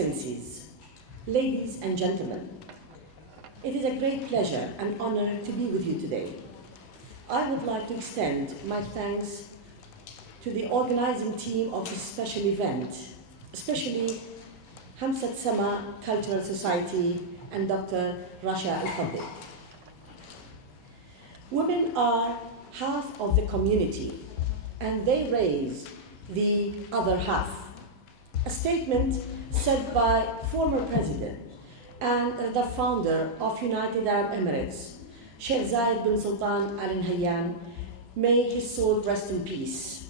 Excellencies, ladies and gentlemen, it is a great pleasure and honor to be with you today. I would like to extend my thanks to the organizing team of this special event, especially همسة سماء Cultural Society and Dr. Rasha Al-Fadli. Women are half of the community and they raise the other half. A statement said by former president and the founder of United Arab Emirates, Sheikh Zayed bin Sultan Al Nahyan, may his soul rest in peace.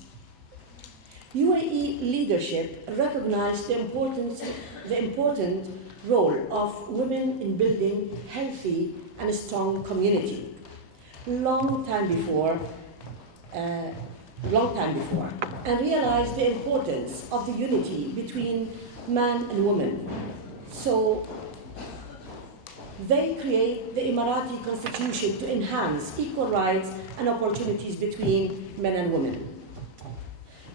UAE leadership recognized the important role of women in building healthy and strong community. Long time before, and realized the importance of the unity between man and woman. So they create the Emirati constitution to enhance equal rights and opportunities between men and women.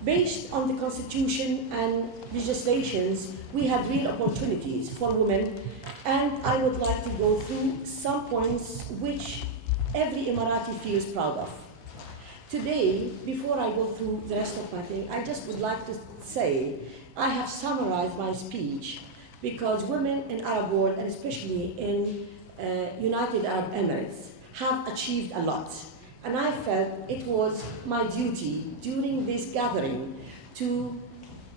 Based on the constitution and legislations, we have real opportunities for women, and I would like to go through some points which every Emirati feels proud of. Today, before I go through the rest of my thing, I just would like to say I have summarized my speech because women in Arab world, and especially in United Arab Emirates, have achieved a lot. And I felt it was my duty during this gathering to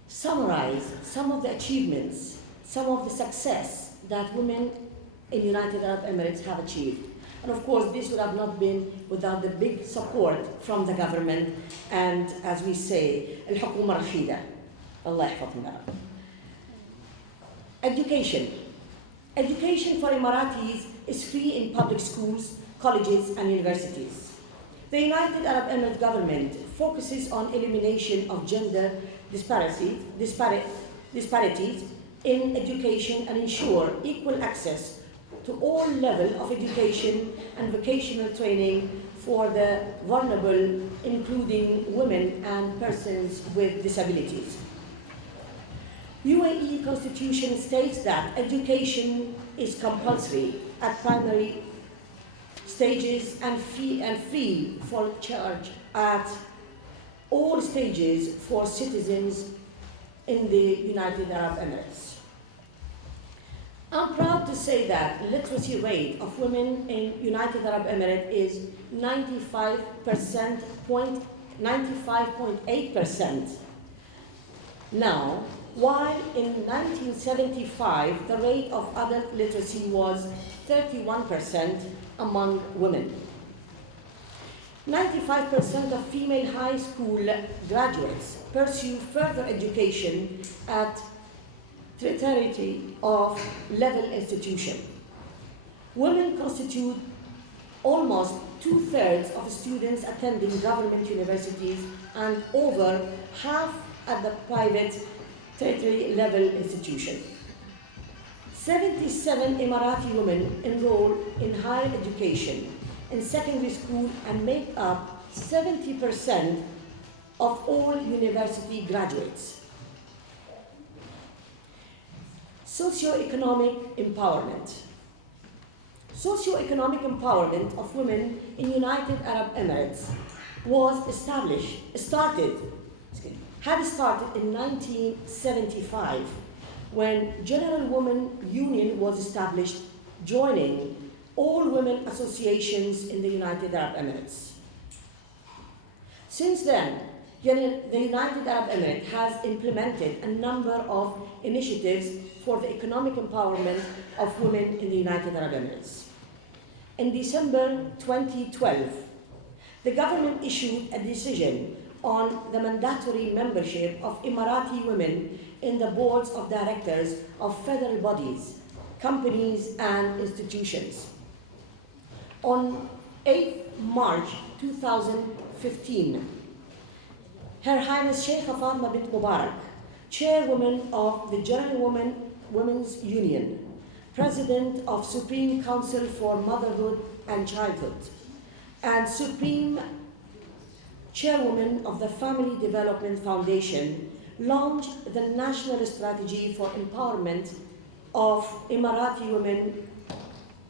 summarize some of the achievements, some of the success that women in United Arab Emirates have achieved. And of course, this would have not been without the big support from the government and, as we say, الحكومة الرشيدة. Allah يحفظهم. Education. Education for Emiratis is free in public schools, colleges, and universities. The United Arab Emirates government focuses on elimination of gender disparities in education and ensure equal access to all levels of education and vocational training for the vulnerable, including women and persons with disabilities. UAE Constitution states that education is compulsory at primary stages and free for charge at all stages for citizens in the United Arab Emirates. I'm proud to say that the literacy rate of women in United Arab Emirates is 95.8% now, while in 1975 the rate of adult literacy was 31% among women. 95% of female high school graduates pursue further education at tertiary of level institution. Women constitute almost 2/3 of students attending government universities and over half at the private tertiary level institution. 77 Emirati women enroll in higher education in secondary school and make up 70% of all university graduates. Socioeconomic empowerment. Socioeconomic empowerment of women in United Arab Emirates had started in 1975 when General Women Union was established, joining all women associations in the United Arab Emirates. Since then, the United Arab Emirates has implemented a number of initiatives for the economic empowerment of women in the United Arab Emirates. In December 2012, the government issued a decision on the mandatory membership of Emirati women in the boards of directors of federal bodies, companies, and institutions. On 8 March 2015, Her Highness Sheikha Fatima bint Mubarak, Chairwoman of the General Women's Union, President of Supreme Council for Motherhood and Childhood, and Supreme Chairwoman of the Family Development Foundation, launched the National Strategy for Empowerment of Emirati Women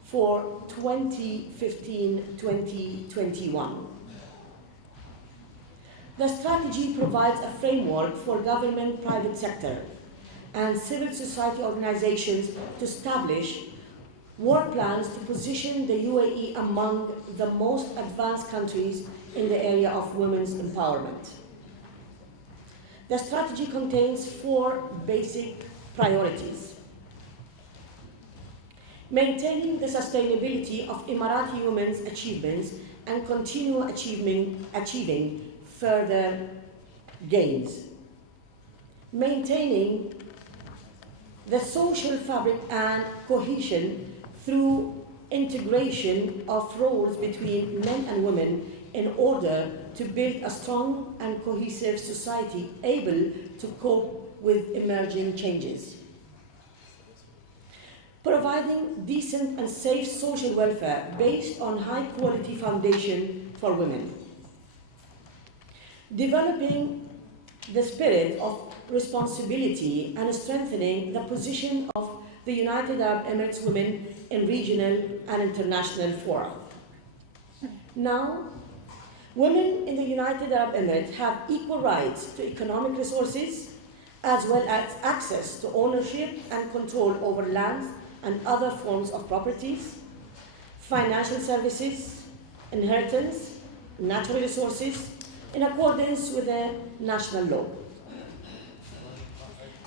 for 2015-2021. The strategy provides a framework for government, private sector, and civil society organizations to establish work plans to position the UAE among the most advanced countries in the area of women's empowerment. The strategy contains 4 basic priorities: maintaining the sustainability of Emirati women's achievements and continue achieving further gains, maintaining the social fabric and cohesion through integration of roles between men and women in order to build a strong and cohesive society able to cope with emerging changes. Providing decent and safe social welfare based on high-quality foundation for women. Developing the spirit of responsibility and strengthening the position of the United Arab Emirates women in regional and international fora. Now, women in the United Arab Emirates have equal rights to economic resources as well as access to ownership and control over lands and other forms of properties, financial services, inheritance, natural resources, in accordance with the national law.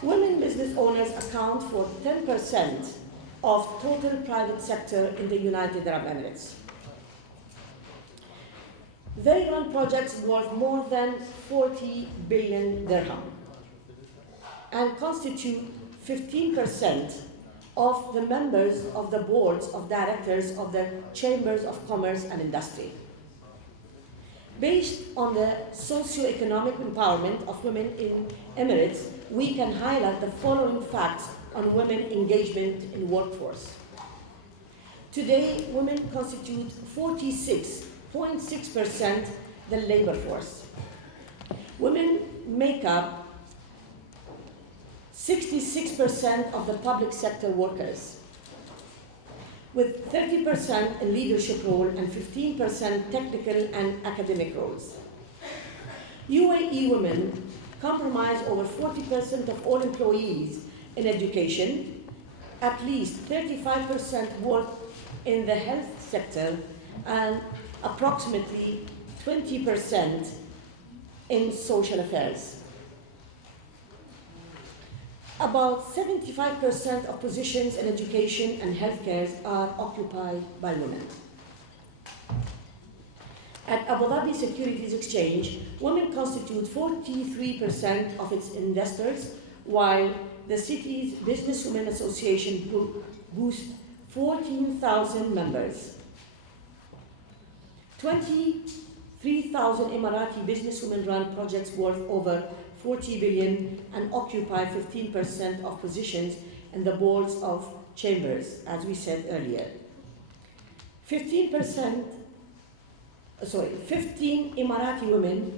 Women business owners account for 10% of total private sector in the United Arab Emirates. They run projects worth more than 40 billion dirham and constitute 15% of the members of the boards of directors of the chambers of commerce and industry. Based on the socio-economic empowerment of women in Emirates, we can highlight the following facts on women engagement in workforce. Today, women constitute 46.6% the labor force. Women make up 66% of the public sector workers, with 30% in leadership role and 15% technical and academic roles. UAE women comprise over 40% of all employees in education, at least 35% work in the health sector, and approximately 20% in social affairs. About 75% of positions in education and healthcare are occupied by women. At Abu Dhabi Securities Exchange, women constitute 43% of its investors, while the city's Businesswomen Association boasts 14,000 members. 23,000 Emirati businesswomen run projects worth over 40 billion and occupy 15% of positions in the boards of chambers, as we said earlier. 15 Emirati women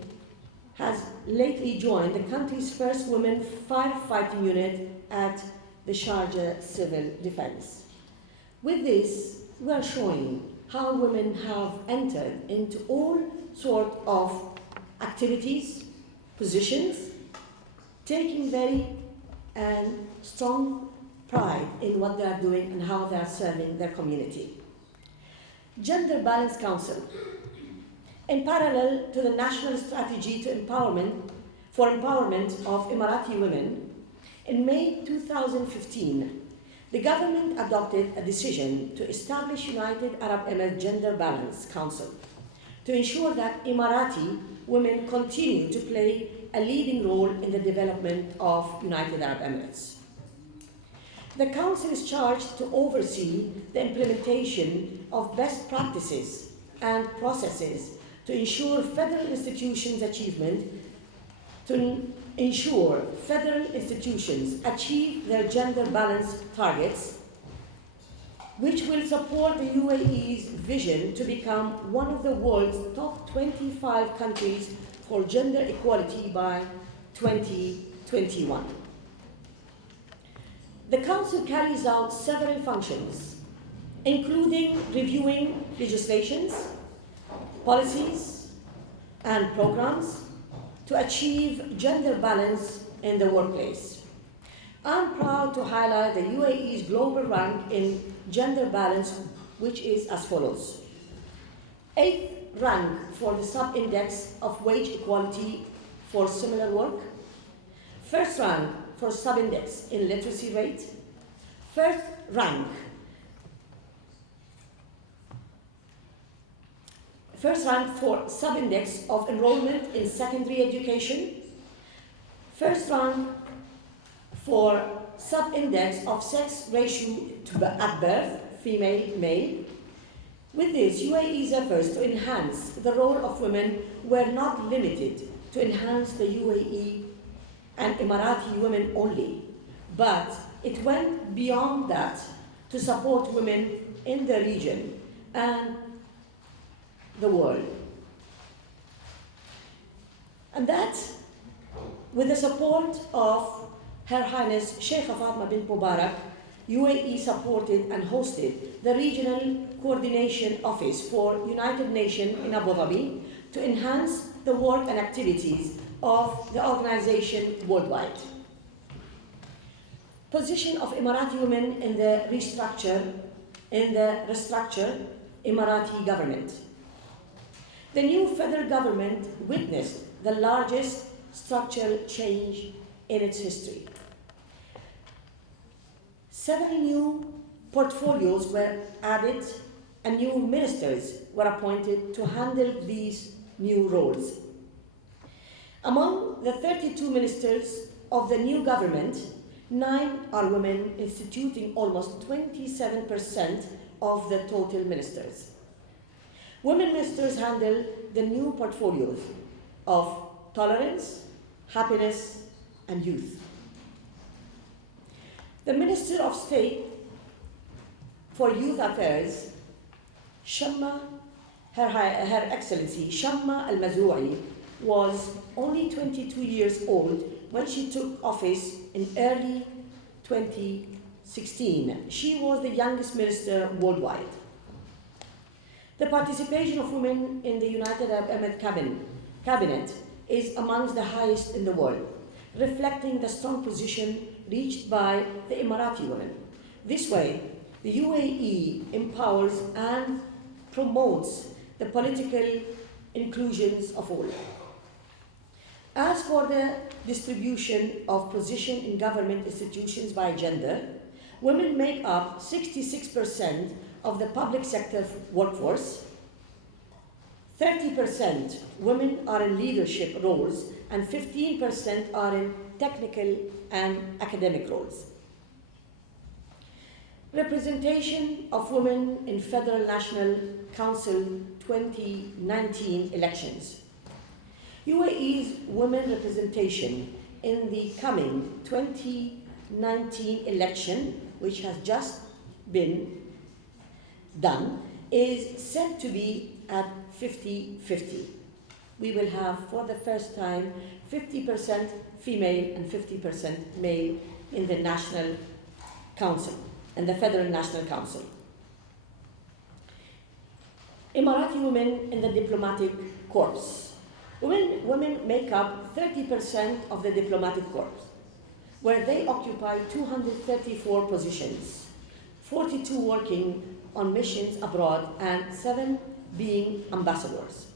has lately joined the country's first women firefighting unit at the Sharjah Civil Defense. With this, we are showing how women have entered into all sorts of activities, positions, taking very strong pride in what they are doing and how they are serving their community. Gender Balance Council. In parallel to the National Strategy for Empowerment of Emirati Women, in May 2015, the government adopted a decision to establish United Arab Emirates Gender Balance Council to ensure that Emirati women continue to play a leading role in the development of United Arab Emirates. The Council is charged to oversee the implementation of best practices and processes to ensure federal institutions achieve their gender balance targets, which will support the UAE's vision to become one of the world's top 25 countries for gender equality by 2025. 21. The Council carries out several functions, including reviewing legislations, policies, and programs to achieve gender balance in the workplace. I'm proud to highlight the UAE's global rank in gender balance, which is as follows. 8th rank for the sub-index of wage equality for similar work. 1st rank for sub-index in literacy rate. 1st rank for sub-index of enrollment in secondary education. 1st rank for sub-index of sex ratio at birth, female, male. With this, UAE's efforts to enhance the role of women were not limited to enhance the UAE and Emirati women only, but it went beyond that to support women in the region and the world. And that, with the support of Her Highness Sheikha Fatma bint Mubarak, UAE supported and hosted the Regional Coordination Office for United Nations in Abu Dhabi to enhance the work and activities of the organization worldwide. Position of Emirati women in the restructured Emirati government. The new federal government witnessed the largest structural change in its history. 7 new portfolios were added and new ministers were appointed to handle these new roles. Among the 32 ministers of the new government, 9 are women, instituting almost 27% of the total ministers. Women ministers handle the new portfolios of tolerance, happiness, and youth. The Minister of State for Youth Affairs, Her Excellency Shamma Al-Mazou'i, was only 22 years old when she took office in early 2016. She was the youngest minister worldwide. The participation of women in the United Arab Emirates cabinet is amongst the highest in the world, reflecting the strong position reached by the Emirati women. This way, the UAE empowers and promotes the political inclusions of all. As for the distribution of position in government institutions by gender, women make up 66% of the public sector workforce, 30% women are in leadership roles, and 15% are in technical and academic roles. Representation of women in Federal National Council 2019 elections. UAE's women representation in the coming 2019 election, which has just been done, is set to be at 50-50. We will have, for the first time, 50% female and 50% male in the National Council, and the Federal National Council. Emirati women in the diplomatic corps. Women make up 30% of the diplomatic corps, where they occupy 234 positions, 42 working on missions abroad and 7 being ambassadors.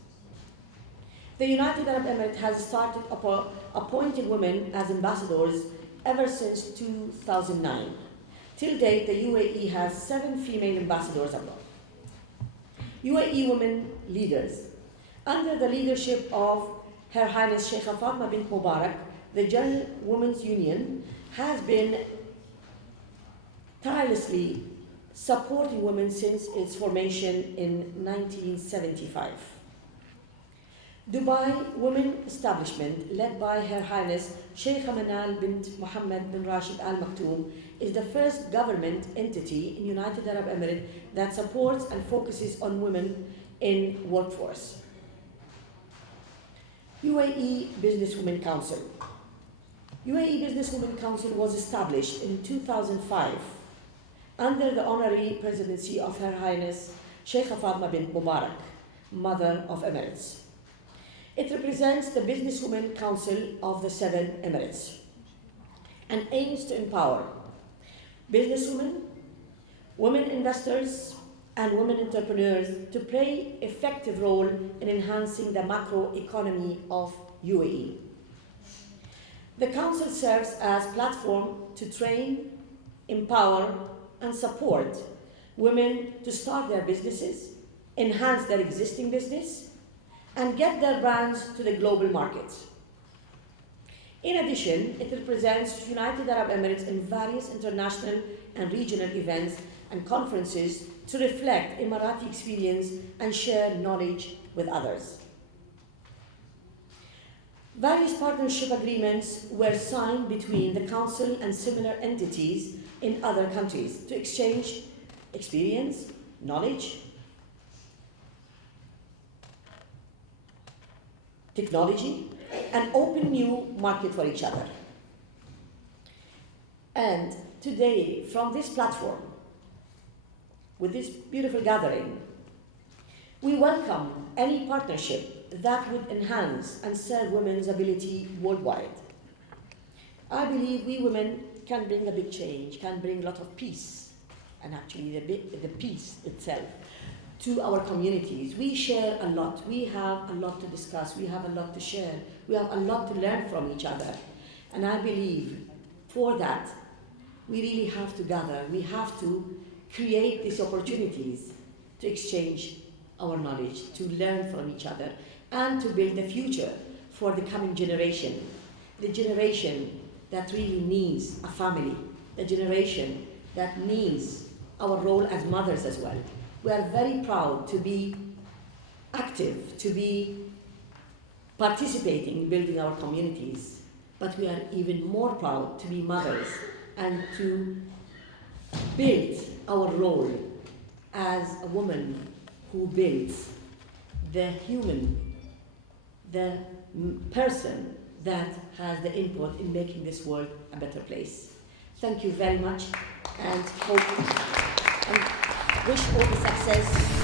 The United Arab Emirates has started appointing women as ambassadors ever since 2009. Till date, the UAE has 7 female ambassadors abroad. UAE women leaders. Under the leadership of Her Highness Sheikha Fatma bint Mubarak, the General Women's Union has been tirelessly supporting women since its formation in 1975. Dubai Women Establishment, led by Her Highness Sheikha Manal bint Mohammed bin Rashid Al Maktoum, is the first government entity in United Arab Emirates that supports and focuses on women in workforce. UAE Businesswomen Council. UAE Businesswomen Council was established in 2005 under the honorary presidency of Her Highness Sheikha Fatma bint Mubarak, Mother of Emirates. It represents the Businesswomen Council of the 7 Emirates and aims to empower businesswomen, women investors, and women entrepreneurs to play an effective role in enhancing the macroeconomy of UAE. The Council serves as a platform to train, empower, and support women to start their businesses, enhance their existing business, and get their brands to the global markets. In addition, it represents United Arab Emirates in various international and regional events and conferences to reflect Emirati experience and share knowledge with others. Various partnership agreements were signed between the Council and similar entities in other countries to exchange experience, knowledge, technology, and open new market for each other. And today, from this platform, with this beautiful gathering, we welcome any partnership that would enhance and serve women's ability worldwide. I believe we women can bring a big change, can bring a lot of peace, and actually the peace itself to our communities. We share a lot. We have a lot to discuss. We have a lot to share. We have a lot to learn from each other. And I believe for that, we really have to gather. We have to create these opportunities to exchange our knowledge, to learn from each other, and to build the future for the coming generation. The generation that really needs a family. The generation that needs our role as mothers as well. We are very proud to be active, to be participating in building our communities, but we are even more proud to be mothers and to build our role as a woman who builds the human, the person that has the input in making this world a better place. Thank you very much, and hope and wish all the success